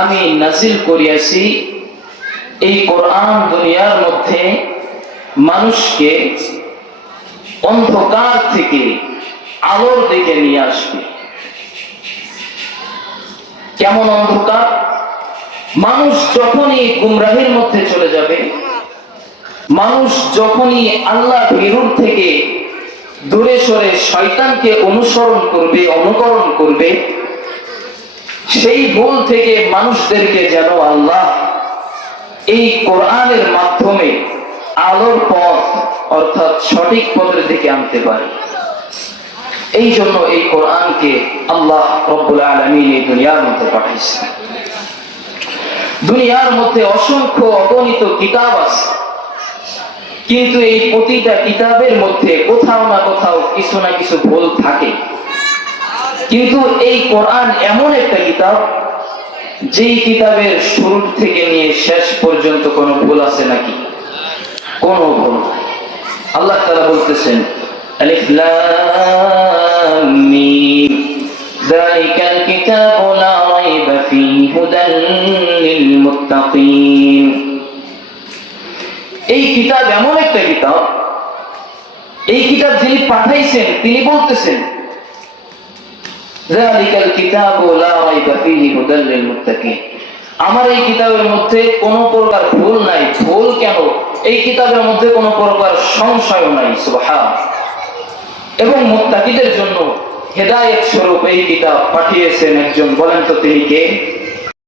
আমি নাজিল করিয়াছি এই কোরআন দুনিয়ার মধ্যে মানুষকে অন্ধকার থেকে আলোর দিকে নিয়ে আসবে। কেমন অন্ধকার? মানুষ যখনই গুমরাহির মধ্যে চলে যাবে, মানুষ যখনই আল্লাহ ভীরুর থেকে দূরে সরে শয়তানকে অনুসরণ করবে, অনুকরণ করবে, সেই ভুল থেকে মানুষদেরকে যেন আল্লাহ এই কোরআনের মাধ্যমে আলোর পথ অর্থাৎ সঠিক পথের দিকে আনতে পারে। এই জন্য এই কোরআনকে আল্লাহ রব্বুল আলামিন এই দুনিয়ার মধ্যে পাঠাইছেন। দুনিয়ার মধ্যে অসংখ্য অগণিত কিতাব আছে, কিন্তু এই প্রতিটা কিতাবের মধ্যে কোথাও না কোথাও কিছু না কিছু ভুল থাকে। কিন্তু এই কোরআন এমন একটা কিতাব, যেই কিতাবের শুরু থেকে নিয়ে শেষ পর্যন্ত কোনো ভুল আছে নাকি? কোনো ভুল নাই। আল্লাহ তাআলা বলতেছেন, আলিফ লাম মিম যালিকাল কিতাবু লা রাইবা ফীহি হুদাল লিল মুত্তাকিন। এই কিতাব এমন একটা কিতাব, এই কিতাব যিনি পাঠাইছেন তিনি বলতেছেন, যালিকাল কিতাবু লা রাইবা ফীহি হুদাল লিল মুত্তাকিন। আমার এই কিতাবের মধ্যে কোনো প্রকার ভুল নাই। ভুল কেন? এই কিতাবের মধ্যে কোনো প্রকার সংশয় নাই। সুবহান। এবং মুত্তাকিদের জন্য হেদায়েত স্বরূপ এই কিতাব পাঠিয়েছেন একজন। বলেন তো তিনি কে?